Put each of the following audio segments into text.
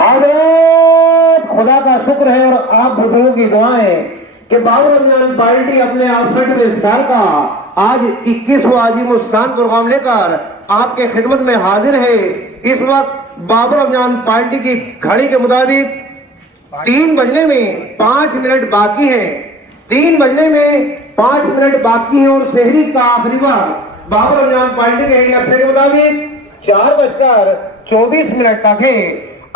हज़रत खुदा का शुक्र है और आप बुजुर्गों की दुआएं कि बाबर रमजान पार्टी अपने 68वें साल का आज 21वां अजीमुस्शान प्रोग्राम लेकर आपके खिदमत में हाजिर है। इस वक्त बाबर रमजान पार्टी की घड़ी के मुताबिक 3 बजने में 5 मिनट बाकी है। 3 बजने में 5 मिनट बाकी है और शहरी का आखिरी वक्त बाबर रमजान पार्टी के नक्शे के मुताबिक 4:24 तक है।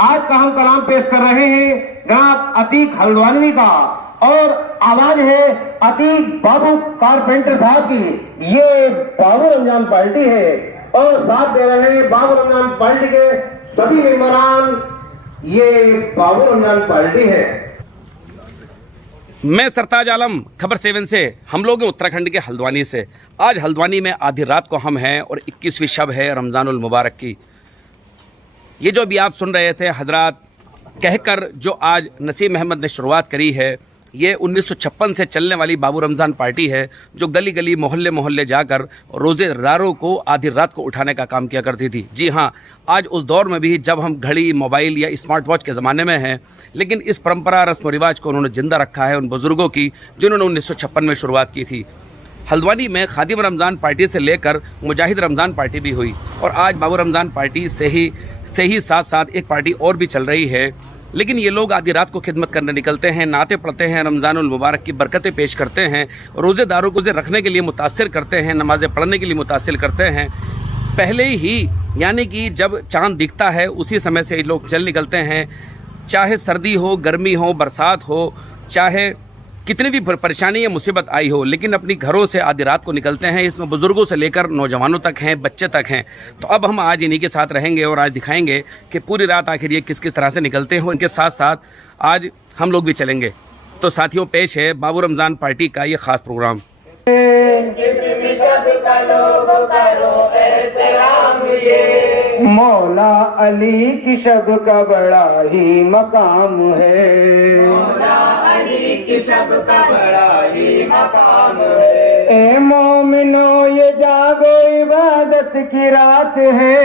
आज का हम कलाम पेश कर रहे हैं जनाब अतीक हल्द्वानी का और आवाज है अतीक बाबू कारपेंटर साहब की। ये बाबर रमजान पार्टी है और साथ दे रहे हैं बाबर रमजान पार्टी के सभी मेंबरान। ये बाबर रमजान पार्टी है। मैं सरताज आलम खबर 7 से हम लोग हैं उत्तराखंड के हल्द्वानी से। आज हल्द्वानी में आधी रात को हम हैं और 21वीं शब है रमज़ानुल मुबारक की। ये जो अभी आप सुन रहे थे हजरात कहकर जो आज नसीम अहमद ने शुरुआत करी है, ये 1956 से चलने वाली बाबू रमज़ान पार्टी है जो गली गली मोहल्ले मोहल्ले जाकर रोज़ेदारों को आधी रात को उठाने का काम किया करती थी। जी हाँ, आज उस दौर में भी जब हम घड़ी, मोबाइल या स्मार्ट वॉच के ज़माने में हैं, लेकिन इस परंपरा, रस्म व रिवाज को उन्होंने ज़िंदा रखा है उन बुज़ुर्गों की जिन्होंने 1956 में शुरुआत की थी। हल्द्वानी में खादिम रमज़ान पार्टी से लेकर मुजाहिद रमज़ान पार्टी भी हुई और आज बाबू रमज़ान पार्टी से ही साथ साथ एक पार्टी और भी चल रही है। लेकिन ये लोग आधी रात को खिदमत करने निकलते हैं, नाते पढ़ते हैं, रमज़ानुल मुबारक की बरकतें पेश करते हैं, रोज़ेदारों को रखने के लिए मुतासिर करते हैं, नमाज़ें पढ़ने के लिए मुतासिर करते हैं। पहले ही यानी कि जब चाँद दिखता है उसी समय से ये लोग चल निकलते हैं। चाहे सर्दी हो, गर्मी हो, बरसात हो, चाहे कितनी भी परेशानी या मुसीबत आई हो, लेकिन अपनी घरों से आधी रात को निकलते हैं। इसमें बुज़ुर्गों से लेकर नौजवानों तक हैं, बच्चे तक हैं। तो अब हम आज इन्हीं के साथ रहेंगे और आज दिखाएंगे कि पूरी रात आखिर ये किस किस तरह से निकलते हैं। इनके साथ साथ आज हम लोग भी चलेंगे। तो साथियों, पेश है बाबू रमज़ान पार्टी का ये ख़ास प्रोग्राम। मौला अली की शब का बड़ा ही मकाम है। मौला अली की शब का बड़ा ही मकाम है। ए मोमिनो ये जागो इबादत की रात है।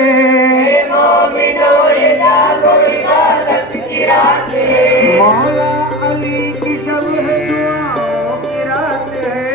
ए मोमिनो ये जागो इबादत की रात है। मौला अली की शब है, दुआओं की रात है।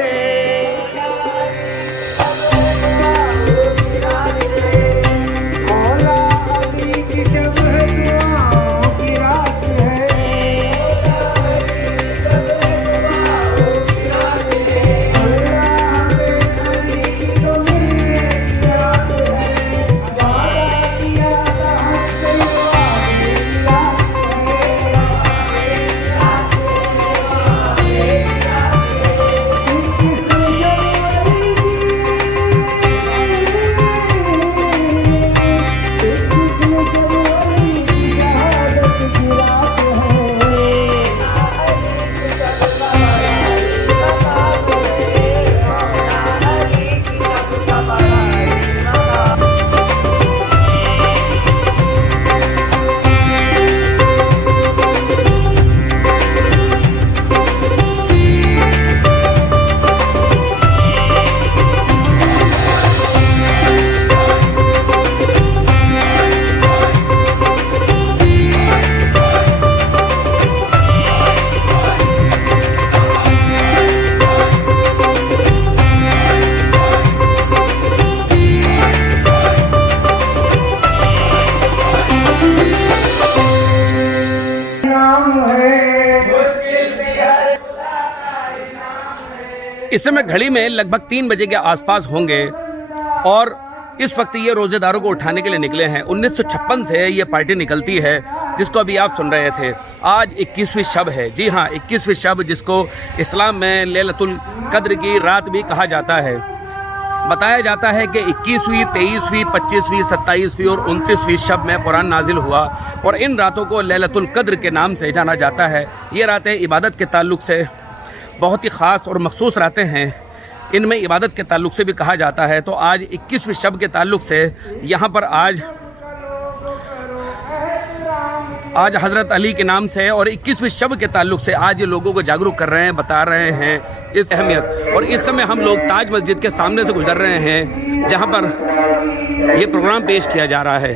इस समय घड़ी में लगभग 3 बजे के आसपास होंगे और इस वक्त ये रोज़ेदारों को उठाने के लिए निकले हैं। 1956 से ये पार्टी निकलती है जिसको अभी आप सुन रहे थे। आज 21वीं शब है। जी हाँ, 21वीं शब, जिसको इस्लाम में लैलतुल कद्र की रात भी कहा जाता है। बताया जाता है कि 21वीं, 23वीं, 25वीं, 27वीं और 29वीं शब में कुरान नाजिल हुआ और इन रातों को लैलतुल कद्र के नाम से जाना जाता है। ये रातें इबादत के ताल्लुक़ से बहुत ही ख़ास और मखसूस रातें हैं। इनमें इबादत के ताल्लुक़ से भी कहा जाता है। तो आज 21वीं शब के ताल्लुक़ से यहाँ पर आज हज़रत अली के नाम से और 21वीं शब के ताल्लुक़ से आज ये लोगों को जागरूक कर रहे हैं, बता रहे हैं इस अहमियत। और इस समय हम लोग ताज मस्जिद के सामने से गुजर रहे हैं जहाँ पर ये प्रोग्राम पेश किया जा रहा है।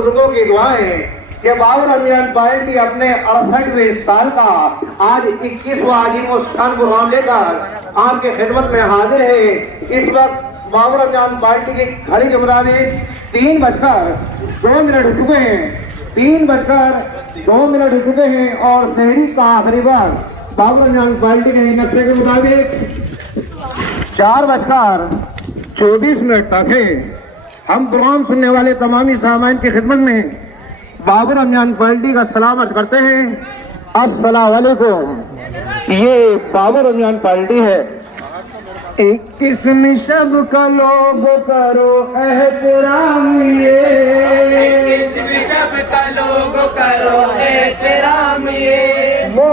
बुजुर्गों की दुआएं कि बाबर रमजान पार्टी अपने 68वें साल का आज 21वां आजीम शान प्रोग्राम लेकर आपके खिदमत में हाजिर है। इस वक्त बाबर रमजान पार्टी की घड़ी के मुताबिक 3:02 हो चुके हैं, 3:02 हो चुके हैं और शहरी का आखिरी बार बाबर रमजान पार्टी के नक्शे के मुताबिक 4:24 तक है। हम प्रोग्राम सुनने वाले तमामी सामान की खिदमत में बाबर रमजान पार्टी का सलाम अर्ज करते हैं। अस्सलाम वालेकुम। ये बाबर रमजान पार्टी है। 21 शब का लोग करो एहतराम, ये 21 शब का लोग करो एहतराम, ये वो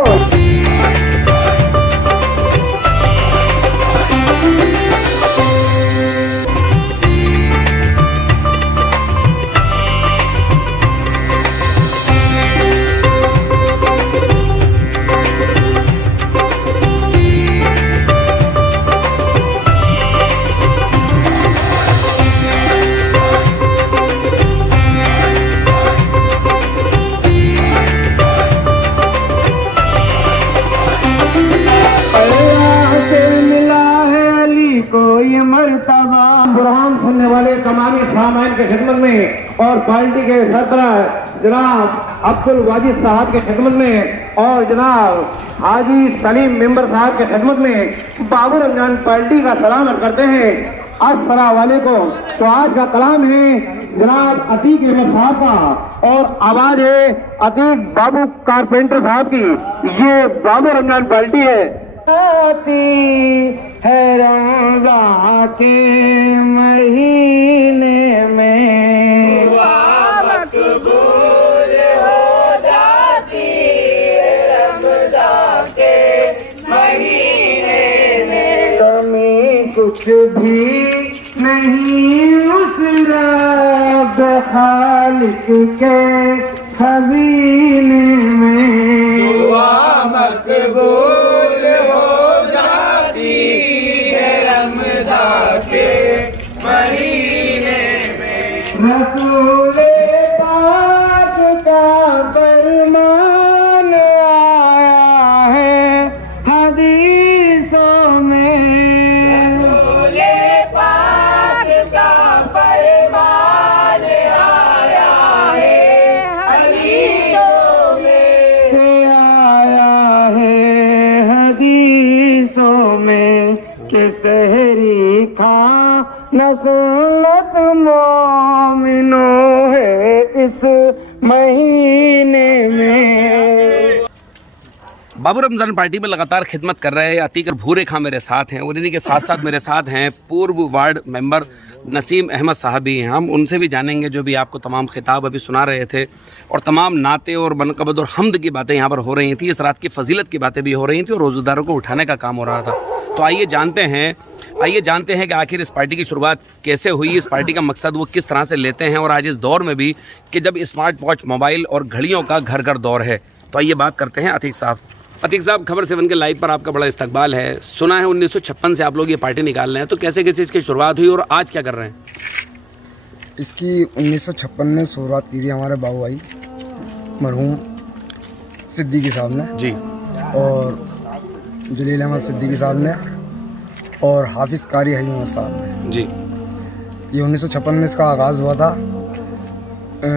कोई मर्तबा प्रोग्राम सुनने वाले तमामी सामान के खिदमत में और पार्टी के सरबराह जनाब अब्दुल वाजिद साहब के खिदमत में और जनाब हाजी सलीम मेंबर साहब के खिदमत में बाबर रमजान पार्टी का सलाम करते हैं। अस्सलाम वालेकुम। तो आज का कलाम है जनाब अतीक अहमद साहब का और आवाज है अतीक बाबू कारपेंटर साहब की। ये बाबर रमजान पार्टी है। है रमज़ान के महीने में मकबूल हो जाती है रमज़ान के महीने में। कमी कुछ भी नहीं उस रब खालिक के खज़ीने में। दुआ मकबूल हो जाती है रमज़ान के महीने में। रसूल पाक का फरमान आया है हदीसों में। रसूल पाक का फरमान आया है हदीसों में। आया है हदीसों में कि सहरी खाना सुन्नत मोमिनो है इस महीने में। बाबर रमज़ान पार्टी में लगातार खिदमत कर रहे हैं अतीक भूरे खां मेरे साथ हैं और इन्हीं के साथ साथ मेरे साथ हैं पूर्व वार्ड मेंबर नसीम अहमद साहब भी हैं। हम उनसे भी जानेंगे जो भी आपको तमाम खिताब अभी सुना रहे थे और तमाम नाते और मनक़बत और हम्द की बातें यहाँ पर हो रही थी। इस रात की फजीलत की बातें भी हो रही थी और रोज़ेदारों को उठाने का काम हो रहा था। तो आइए जानते हैं कि आखिर इस पार्टी की शुरुआत कैसे हुई, इस पार्टी का मकसद वो किस तरह से लेते हैं और आज इस दौर में भी कि जब स्मार्ट वॉच, मोबाइल और घड़ियों का घर घर दौर है। तो आइए बात करते हैं अतीक साहब। खबर 7 के लाइव पर आपका बड़ा इस्तकबाल है। सुना है 1956 से आप लोग ये पार्टी निकाल रहे हैं, तो कैसे कैसे इसकी शुरुआत हुई और आज क्या कर रहे हैं? इसकी 1956 में शुरुआत की थी हमारे बाबू भाई मरहूम सिद्दीकी साहब ने जी, और जलील अहमद सिद्दीकी साहब ने और हाफिज़ कारी हकीम साहब ने जी। ये 1956 में इसका आगाज़ हुआ था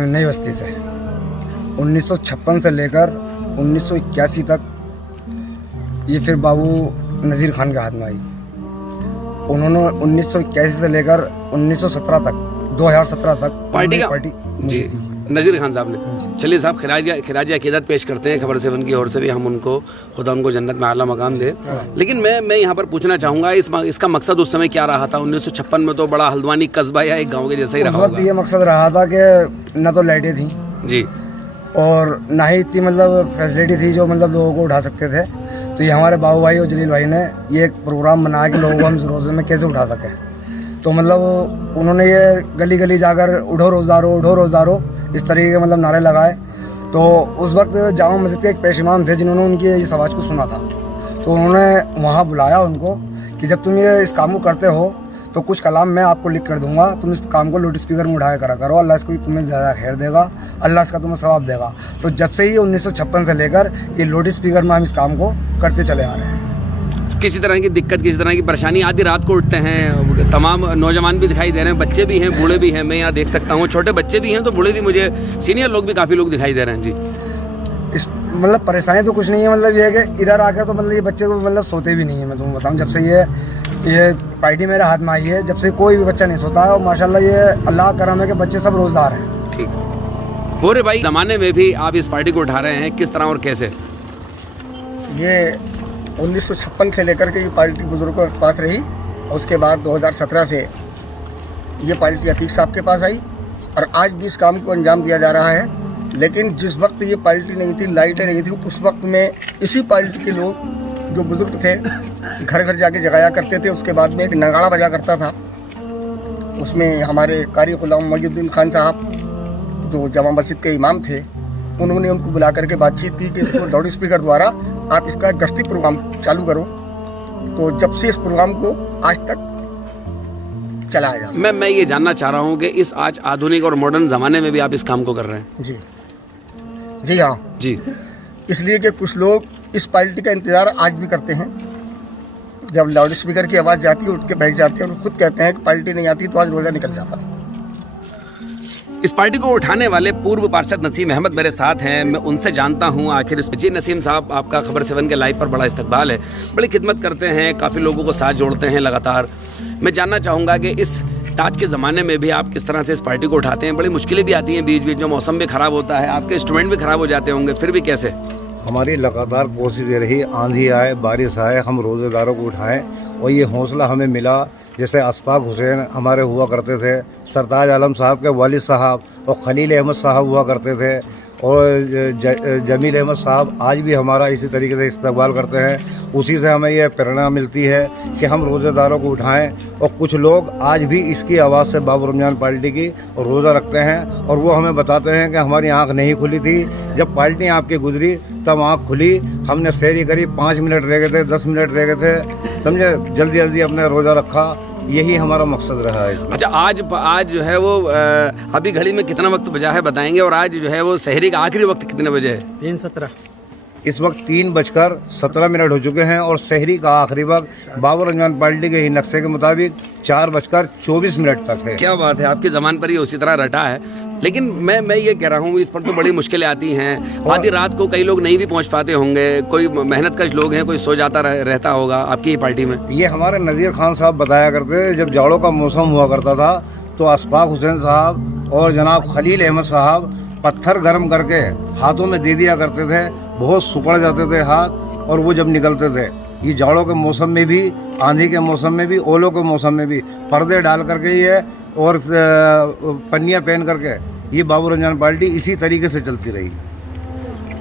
नई बस्ती से। 1956 से लेकर 1981 तक ये फिर बाबू नज़ीर खान के हाथ में आई। उन्होंने 1981 से लेकर 1917 तक 2017 तक पार्टी जी नज़ीर खान साहब ने। चलिए साहब, खिराज अकीदत पेश करते हैं खबर 7 की ओर से भी, हम उनको खुदा उनको जन्नत में आला मकाम दे। लेकिन मैं यहाँ पर पूछना चाहूँगा इसका मकसद उस समय क्या रहा था? 1956 में तो बड़ा हल्द्वानी कस्बा या एक गाँव के जैसा ही रहा होगा। ये मकसद रहा था कि न तो लाइटें थी जी और ना ही इतनी मतलब फैसिलिटी थी जो मतलब लोगों को उठा सकते थे। तो ये हमारे बाबू भाई और जलील भाई ने ये एक प्रोग्राम बनाया कि लोगों को हम रोज़े में कैसे उठा सकें। तो मतलब उन्होंने ये गली गली जाकर उठो रोज़दारो इस तरीके के मतलब नारे लगाए। तो उस वक्त जामा मस्जिद के एक पेश इमाम थे जिन्होंने उनकी इस आवाज़ को सुना था। तो उन्होंने वहाँ बुलाया उनको कि जब तुम ये इस काम को करते हो तो कुछ कलाम मैं आपको लिख कर दूंगा, तुम इस काम को लाउड स्पीकर में उठाया करा करो, अल्लाह इसको तुम्हें ज़्यादा खैर देगा, अल्लाह इसका तुम्हें सवाब देगा। तो जब से ही 1956 से लेकर ये लाउड स्पीकर में हम इस काम को करते चले आ रहे हैं। किसी तरह की दिक्कत, किसी तरह की परेशानी, आधी रात को उठते हैं, तमाम नौजवान भी दिखाई दे रहे हैं, बच्चे भी हैं, बूढ़े भी हैं, मैं यहाँ देख सकता हूँ, छोटे बच्चे भी हैं तो बूढ़े भी, मुझे सीनियर लोग भी काफ़ी लोग दिखाई दे रहे हैं जी। इस मतलब परेशानी तो कुछ नहीं है, मतलब ये है कि इधर आकर तो मतलब ये बच्चे को मतलब सोते भी नहीं है। मैं तुम्हें बताऊँ, जब से ये पार्टी मेरे हाथ में आई है, जब से कोई भी बच्चा नहीं सोता है, और माशाल्लाह ये अल्लाह का करम है कि बच्चे सब रोजगार हैं। ठीक। बोरे भाई, ज़माने में भी आप इस पार्टी को उठा रहे हैं, किस तरह और कैसे? ये 1956 से लेकर के ये पार्टी बुजुर्गों के पास रही, और उसके बाद 2017 से ये पार्टी अतीक साहब के पास आई, और आज भी इस काम को अंजाम दिया जा रहा है। लेकिन जिस वक्त ये पार्टी नहीं थी, लाइटें नहीं थी, उस वक्त में इसी पार्टी के लोग जो बुजुर्ग थे घर घर जाके जगाया करते थे। उसके बाद में एक नगाड़ा बजा करता था, उसमें हमारे कारी गुलाम मोहिउद्दीन खान साहब जो जामा मस्जिद के इमाम थे, उन्होंने उनको बुला करके बातचीत की कि इसको लाउड स्पीकर द्वारा आप इसका गश्ती प्रोग्राम चालू करो। तो जब से इस प्रोग्राम को आज तक चलाया जा रहा है। मैं ये जानना चाह रहा हूँ कि इस आज आधुनिक और मॉडर्न ज़माने में भी आप इस काम को कर रहे हैं? जी हाँ जी। इसलिए कि कुछ लोग इस पार्टी का इंतज़ार आज भी करते हैं। जब लाउड स्पीकर की आवाज़ जाती है, उठ के बैठ जाते हैं और खुद कहते हैं कि पार्टी नहीं आती तो आज रोज़ा निकल जाता। इस पार्टी को उठाने वाले पूर्व पार्षद नसीम अहमद मेरे साथ हैं, मैं उनसे जानता हूं आखिर इस। जी नसीम साहब, आपका खबर 7 के लाइव पर बड़ा इस्तकबाल है, बड़ी खिदमत करते हैं, काफ़ी लोगों को साथ जोड़ते हैं लगातार। मैं जानना चाहूँगा कि इस आज के ज़माने में भी आप किस तरह से इस पार्टी को उठाते हैं? बड़ी मुश्किलें भी आती हैं बीच बीच में, मौसम भी ख़राब होता है, आपके इंस्ट्रूमेंट भी ख़राब हो जाते होंगे, फिर भी कैसे? हमारी लगातार कोशिश ये रही, आंधी आए बारिश आए, हम रोज़ेदारों को उठाएं, और ये हौसला हमें मिला। जैसे अशफाक हुसैन हमारे हुआ करते थे, सरताज आलम साहब के वालिद साहब और खलील अहमद साहब हुआ करते थे, और जमील अहमद साहब आज भी हमारा इसी तरीके से इस्तकबाल करते हैं। उसी से हमें यह प्रेरणा मिलती है कि हम रोज़ेदारों को उठाएं, और कुछ लोग आज भी इसकी आवाज़ से बाबू रमज़ान पार्टी की रोज़ा रखते हैं, और वो हमें बताते हैं कि हमारी आँख नहीं खुली थी, जब पार्टी आपकी गुजरी तब आँख खुली, हमने सहरी करी, 5 मिनट रह गए थे, 10 मिनट रह गए थे, समझे, जल्दी जल्दी अपने रोज़ा रखा, यही हमारा मकसद रहा है। अच्छा, आज जो है वो अभी घड़ी में कितना वक्त बजा है बताएंगे, और आज जो है वो सहरी का आखिरी वक्त कितने बजे है? 3:17। इस वक्त 3:17 हो चुके हैं, और सहरी का आखिरी वक्त बाबू रमज़ान पार्टी के ही नक्शे के मुताबिक 4:24 तक है। क्या बात है, आपकी ज़बान पर ही उसी तरह रटा है। लेकिन मैं ये कह रहा हूँ, इस पर तो बड़ी मुश्किलें आती हैं, आधी रात को कई लोग नहीं भी पहुँच पाते होंगे, कोई मेहनत कश लोग हैं, कोई सो जाता रहता होगा आपकी ही पार्टी में। ये हमारे नज़ीर खान साहब बताया करते थे, जब जाड़ों का मौसम हुआ करता था तो अशफाक हुसैन साहब और जनाब खलील अहमद साहब पत्थर गर्म करके हाथों में दे दिया करते थे, बहुत सुकड़ जाते थे हाथ, और वो जब निकलते थे, ये जाड़ों के मौसम में भी, आंधी के मौसम में भी, ओलों के मौसम में भी पर्दे डाल करके ये और पन्नियाँ पहन करके ये बाबू रमज़ान पार्टी इसी तरीके से चलती रही।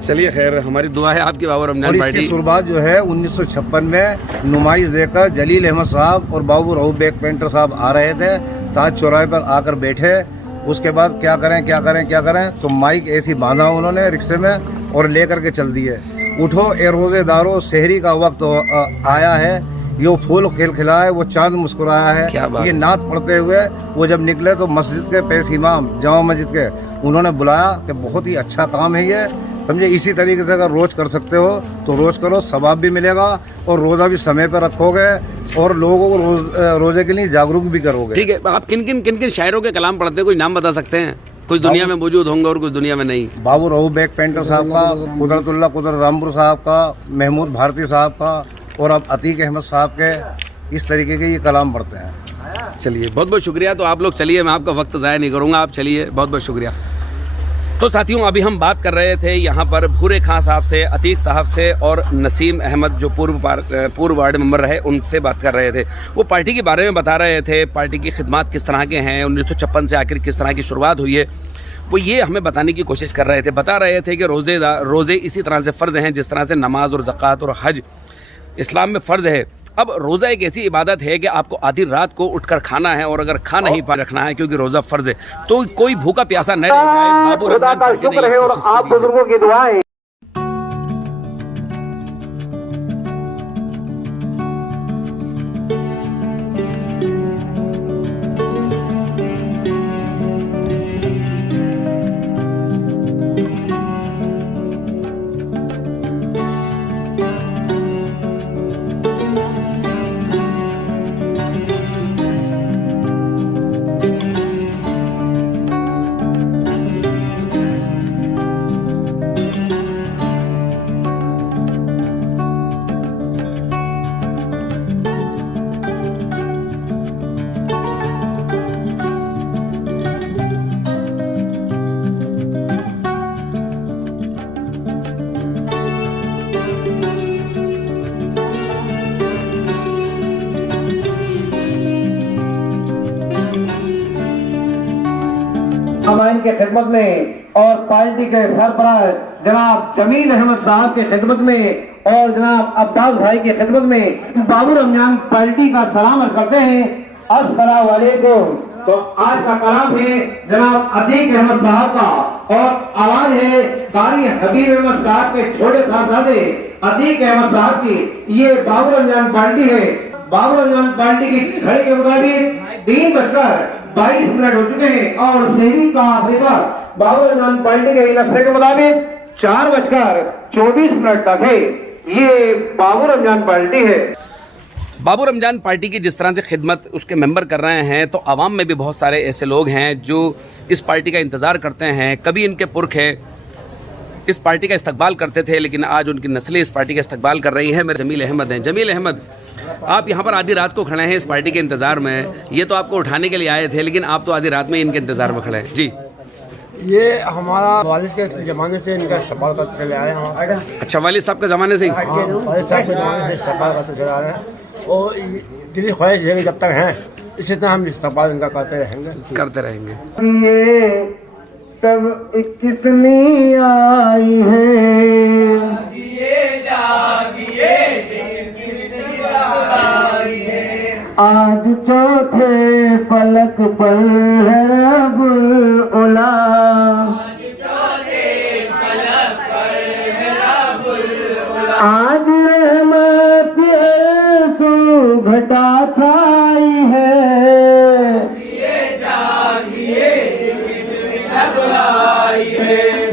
चलिए खैर, हमारी दुआ है आपकी बाबू रमज़ान पार्टी। इसकी शुरुआत जो है 1956 में नुमाइश देकर जलील अहमद साहब और बाबू रहू बेग पेंटर साहब आ रहे थे, ताज चौराहे पर आकर बैठे। उसके बाद क्या करें, तो माइक ऐसी बांधा उन्होंने रिक्शे में और ले करके चल दिए, उठो ए रोज़ेदारों, सहरी का वक्त आया है, यो फूल खिलखिलाए, वो चांद मुस्कुराया है। ये नात पढ़ते हुए वो जब निकले तो मस्जिद के पेश इमाम जामा मस्जिद के उन्होंने बुलाया कि बहुत ही अच्छा काम है ये, समझे, इसी तरीके से अगर रोज़ कर सकते हो तो रोज़ करो, सवाब भी मिलेगा, और रोज़ा भी समय पर रखोगे, और लोगों को रोज़े के लिए जागरूक भी करोगे। ठीक है, आप किन किन शायरों के कलाम पढ़ते हैं, कुछ नाम बता सकते हैं? कुछ दुनिया में मौजूद होंगे और कुछ दुनिया में नहीं। बाबू रहू बेग पेंटर साहब का, कुदरतुल्लाह कुदरत रामपुर साहब का, महमूद भारती साहब का, और अब अतीक अहमद साहब के, इस तरीके के ये कलाम पढ़ते हैं। चलिए, बहुत बहुत शुक्रिया। तो आप लोग चलिए, मैं आपका वक्त ज़ाया नहीं करूँगा, आप चलिए, बहुत बहुत शुक्रिया। तो साथियों, अभी हम बात कर रहे थे यहाँ पर भूरे खां साहब से, अतीक साहब से, और नसीम अहमद जो पूर्व वार्ड मेंबर रहे, उनसे बात कर रहे थे। वो पार्टी के बारे में बता रहे थे, पार्टी की खिदमत किस तरह के हैं, 1956 से आखिर किस तरह की शुरुआत हुई है, वो ये हमें बताने की कोशिश कर रहे थे। बता रहे थे कि रोज़े इसी तरह से फ़र्ज़ हैं जिस तरह से नमाज और ज़कात और हज इस्लाम में फ़र्ज़ है। अब रोज़ा एक ऐसी इबादत है कि आपको आधी रात को उठकर खाना है, और अगर खा नहीं पा रखना है क्योंकि रोज़ा फ़र्ज़ है, तो कोई भूखा प्यासा न रह जाए। बाबू रमज़ान पार्टी ने ये कोशिश की है। आप बुजुर्गों की दुआएं हमाइन की खिदमत में और पार्टी के सरबराह जनाब जमील अहमद साहब की खिदमत में और जनाब अब्बास भाई की खिदमत में बाबू रमजान पार्टी का सलाम अर्ज करते हैं। अस्सलाम वालेकुम। तो आज का कलाम है जनाब अतीक अहमद साहब का और आवाज है कारी हबीब अहमद साहब के छोटे साहबजादे अतीक अहमद साहब की। ये बाबू रमजान पार्टी है। बाबू रमजान पार्टी की घड़ी के मुताबिक 3:22 हो चुके हैं और शहरी का आखिरी वक्त बाबू रमजान पार्टी के नक्शे के मुताबिक 4:24 तक है। ये बाबू रमजान पार्टी है। बाबू रमजान पार्टी की जिस तरह से खिदमत उसके मेंबर कर रहे हैं, तो आवाम में भी बहुत सारे ऐसे लोग हैं जो इस पार्टी का इंतज़ार करते हैं। कभी इनके पुरखे इस पार्टी का इस्तकबाल करते थे, लेकिन आज उनकी नस्लें इस पार्टी का इस्तकबाल कर रही हैं। मेरे जमील अहमद हैं। जमील अहमद, आप यहाँ पर आधी रात को खड़े हैं इस पार्टी के इंतज़ार में। ये तो आपको उठाने के लिए आए थे, लेकिन आप तो आधी रात में इनके इंतज़ार में खड़े हैं। जी, ये हमारा वालिद के ज़माने से इनका इस्तेमाल करते चले आए हैं। अच्छा, वालिद साहब के ज़माने से ही? वालिद साहब के ज़माने से इस्तेमाल करते चले आ रहे हैं और दिली ख्वाहिश है कि जब तक हैं इसी तरह हम इस्तेमाल इनका करते रहेंगे। ये सब 21वीं आई है, आज चौथे फलक पर है रब्बुल उला, आज रहमत सो घटा छाई है,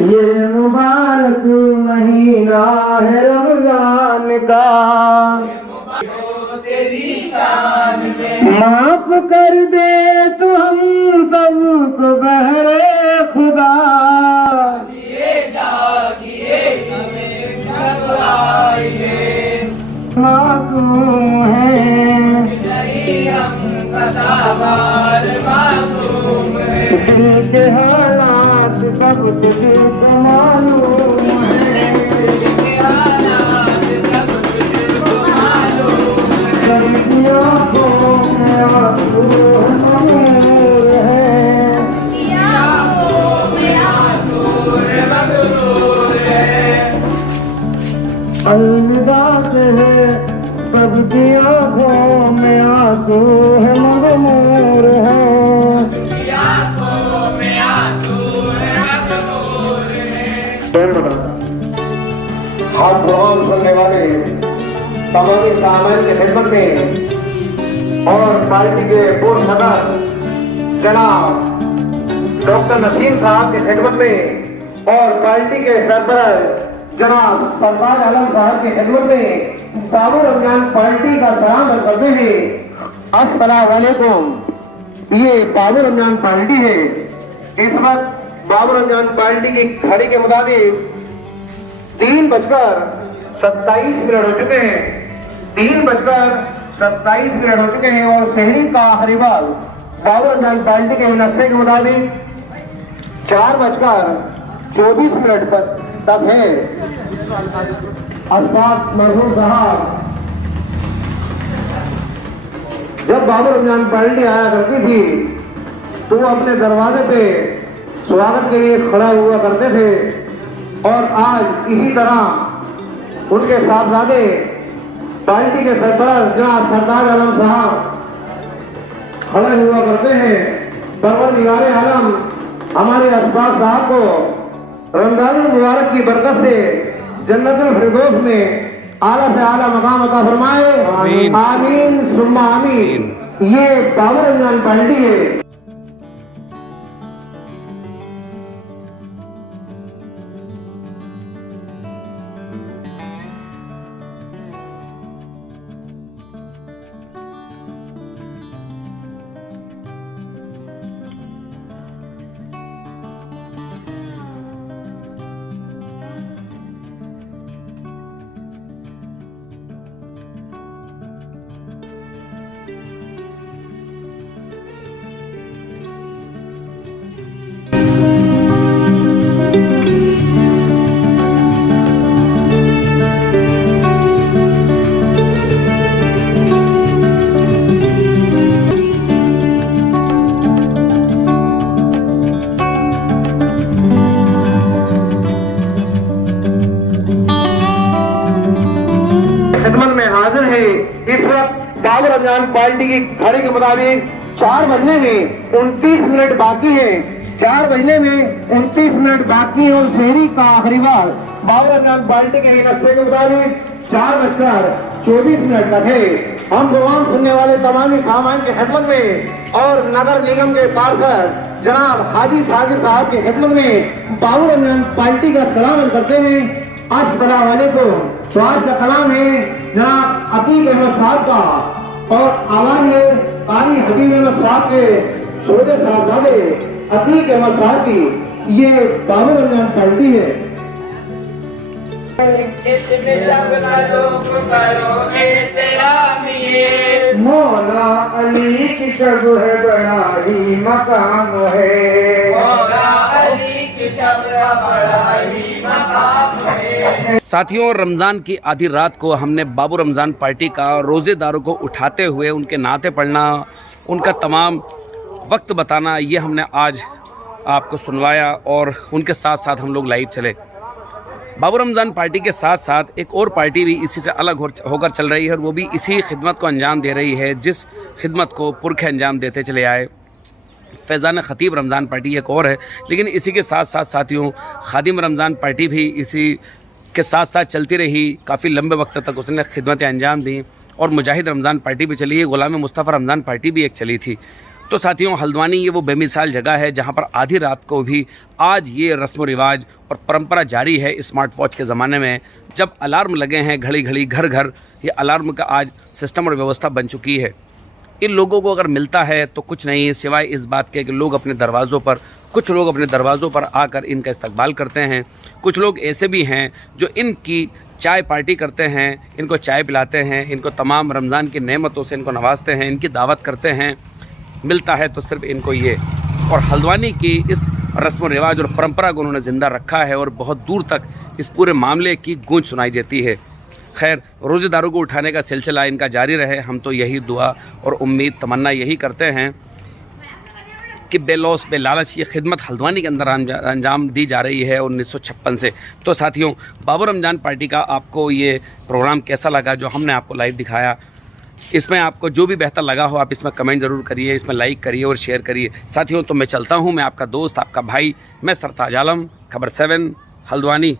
ये मुबारक महीना है रमजान का, माफ कर दे तू हम सबको बहरे खुदा, मासूम है दिल के हालात सब तुझे मालूम है, गर्मियों को अलविदा कहे सबकी आंखों में आंसू है, मगमूर है, आप प्रोग्राम सुनने वाले तमामी सामान की खिदमत में और पार्टी के पूर्व सदर जनाब डॉक्टर नसीम साहब की खिदमत में और पार्टी के सरबराह जनाब सरताज आलम साहब की खिदमत में बाबू रमजान पार्टी का सलाम करते हैं। अस्सलाम वालेकुम। ये बाबू रमजान पार्टी है। इस वक्त बाबू रमजान पार्टी की घड़ी के मुताबिक 3:27 हो चुके हैं। 3:27 हो चुके हैं और शहरी का आखिरी वक्त बाबू रमजान पार्टी के नक्शे के मुताबिक 4:24 तक है। अस्ताद मरहूम साहब जब बाबू रमजान पार्टी आया करती थी तो वो अपने दरवाजे पे स्वागत के लिए खड़ा हुआ करते थे और आज इसी तरह उनके साहबजादे पार्टी के सरबराह जनाब सरताज आलम साहब खड़े हुआ करते हैं। परवरदिगारे आलम हमारे अब्बास साहब को रमजान मुबारक की बरकत से जन्नतुल फिरदौस में आला से आला मकाम अता फरमाए। आमीन सुम्मा आमीन। ये बाबू रमजान पार्टी है। इस वक्त बाबर रमजान पार्टी की घड़ी के मुताबिक 4 बजने में 29 मिनट बाकी है। 4 बजने में 29 मिनट बाकी है और शहरी का आखिरी बार बाबर रमजान पार्टी के नक्शे के मुताबिक 4:24 तक है। हम प्रोग्राम सुनने वाले तमाम सामान की खिदमत में और नगर निगम के पार्षद जनाब हाजी साजिद साहब की खिदमत में बाबर रमजान पार्टी का सलाम करते हैं। अस्सलाम वालेकुम। तो आज का कलाम है जनाब अतीक अहमद साहब का और आवाज है कारी हबीब अहमद साहब के छोटे साहबजादे अतीक अहमद साहब की। ये बाबर रमजान पार्टी है। मौला अली की शब है बड़ा ही मकाम है। मौला अली की शब बड़ा ही मकाम है। साथियों, रमज़ान की आधी रात को हमने बाबू रमज़ान पार्टी का रोज़ेदारों को उठाते हुए उनके नाते पढ़ना, उनका तमाम वक्त बताना, ये हमने आज आपको सुनवाया और उनके साथ साथ हम लोग लाइव चले। बाबू रमज़ान पार्टी के साथ साथ एक और पार्टी भी इसी से अलग होकर चल रही है और वो भी इसी खिदमत को अंजाम दे रही है जिस खिदमत को पुरखे अंजाम देते चले आए। फैज़ान ख़तीब रमज़ान पार्टी एक और है, लेकिन इसी के साथ साथ साथियों खादिम रमज़ान पार्टी भी इसी के साथ साथ चलती रही। काफ़ी लंबे वक्त तक उसने खिदमतें अंजाम दी और मुजाहिद रमज़ान पार्टी भी चली है, ग़ुलाम मुस्तफ़ा रमज़ान पार्टी भी एक चली थी। तो साथियों, हल्द्वानी ये वो बेमिसाल जगह है जहाँ पर आधी रात को भी आज ये रस्म व रिवाज और परंपरा जारी है। स्मार्ट वॉच के ज़माने में जब अलार्म लगे हैं घड़ी घड़ी घर घर, ये अलार्म का आज सिस्टम और व्यवस्था बन चुकी है। इन लोगों को अगर मिलता है तो कुछ नहीं सिवाय इस बात के कि लोग अपने दरवाज़ों पर, कुछ लोग अपने दरवाज़ों पर आकर इनका इस्तकबाल करते हैं। कुछ लोग ऐसे भी हैं जो इनकी चाय पार्टी करते हैं, इनको चाय पिलाते हैं, इनको तमाम रमज़ान की नेमतों से इनको नवाजते हैं, इनकी दावत करते हैं। मिलता है तो सिर्फ इनको ये। और हल्द्वानी की इस रस्म व रिवाज और परंपरा को उन्होंने ज़िंदा रखा है और बहुत दूर तक इस पूरे मामले की गूंज सुनाई देती है। खैर, रोज़ेदारों को उठाने का सिलसिला इनका जारी रहे, हम तो यही दुआ और उम्मीद तमन्ना यही करते हैं कि बेलौस बेलालच ये खिदमत हल्द्वानी के अंदर अंजाम दी जा रही है 1956 से। तो साथियों, बाबर रमज़ान पार्टी का आपको ये प्रोग्राम कैसा लगा जो हमने आपको लाइव दिखाया? इसमें आपको जो भी बेहतर लगा हो आप इसमें कमेंट ज़रूर करिए, इसमें लाइक करिए और शेयर करिए। साथियों, तो मैं चलता हूँ, मैं आपका दोस्त, आपका भाई, मैं सरताज आलम, खबर 7 हल्द्वानी।